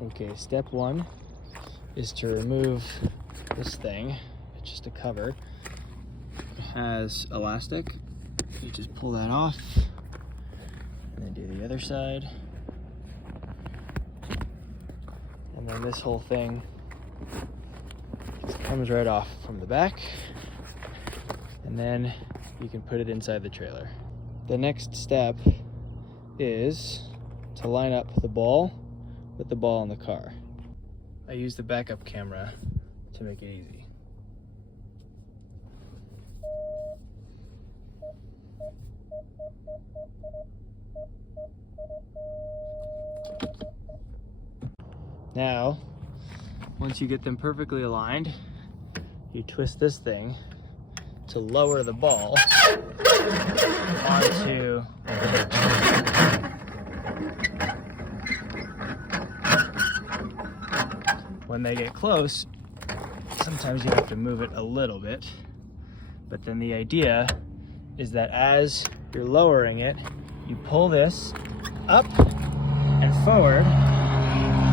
Okay, step one is to remove this thing. It's just a cover. It has elastic. You just pull that off and then do the other side. And then this whole thing just comes right off from the back. And then you can put it inside the trailer. The next step is to line up the ball with the ball in the car. I use the backup camera to make it easy. Now, once you get them perfectly aligned, you twist this thing to lower the ball onto when they get close. Sometimes you have to move it a little bit, but then the idea is that as you're lowering it, you pull this up and forward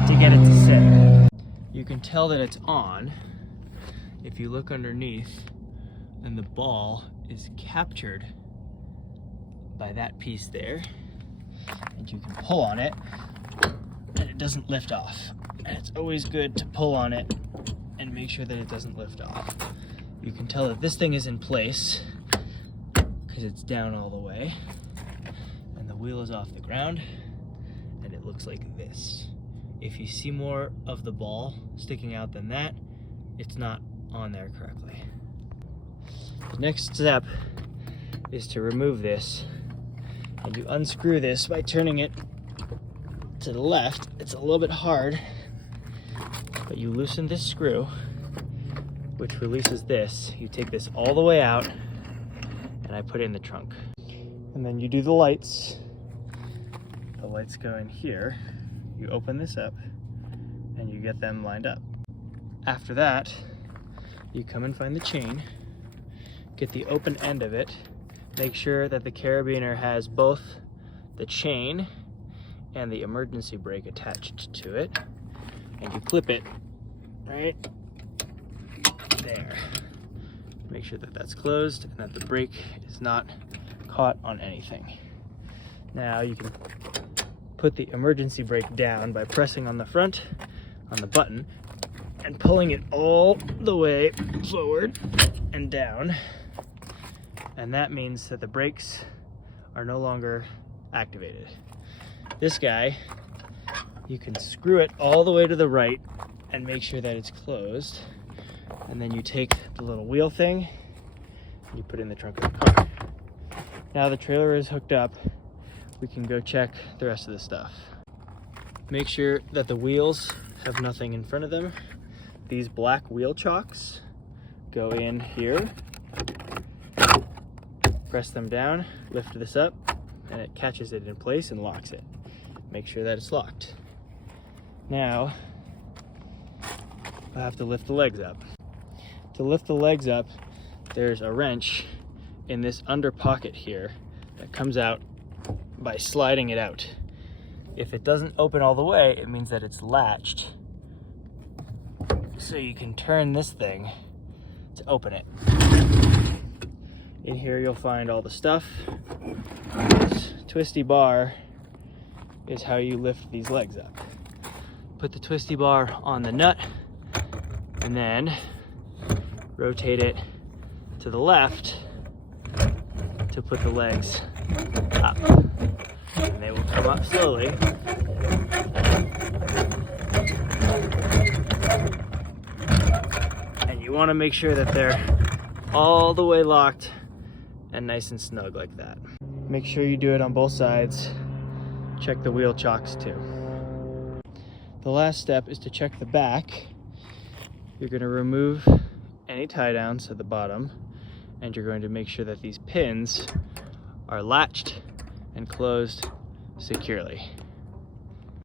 to get it to sit. You can tell that it's on if you look underneath, and the ball is captured by that piece there, and you can pull on it and it doesn't lift off. And it's always good to pull on it and make sure that it doesn't lift off. You can tell that this thing is in place because it's down all the way and the wheel is off the ground, and it looks like this. If you see more of the ball sticking out than that, it's not on there correctly. The next step is to remove this, and you unscrew this by turning it to the left. It's a little bit hard, but you loosen this screw, which releases this. You take this all the way out, and I put it in the trunk. And then you do the lights. The lights go in here. You open this up, and you get them lined up. After that, you come and find the chain, get the open end of it, make sure that the carabiner has both the chain and the emergency brake attached to it, and you clip it right there. Make sure that that's closed and that the brake is not caught on anything. Now you can put the emergency brake down by pressing on the front, on the button, and pulling it all the way forward and down. And that means that the brakes are no longer activated. This guy, you can screw it all the way to the right and make sure that it's closed. And then you take the little wheel thing, and you put it in the trunk of the car. Now the trailer is hooked up, we can go check the rest of the stuff. Make sure that the wheels have nothing in front of them. These black wheel chocks go in here. Press them down, lift this up, and it catches it in place and locks it. Make sure that it's locked. Now, I have to lift the legs up. To lift the legs up, there's a wrench in this under pocket here that comes out by sliding it out. If it doesn't open all the way, it means that it's latched. So you can turn this thing to open it. In here you'll find all the stuff. This twisty bar is how you lift these legs up. Put the twisty bar on the nut and then rotate it to the left to put the legs up. And they will come up slowly. And you want to make sure that they're all the way locked and nice and snug like that. Make sure you do it on both sides. Check the wheel chocks too. The last step is to check the back. You're going to remove any tie downs at the bottom, and you're going to make sure that these pins are latched and closed securely.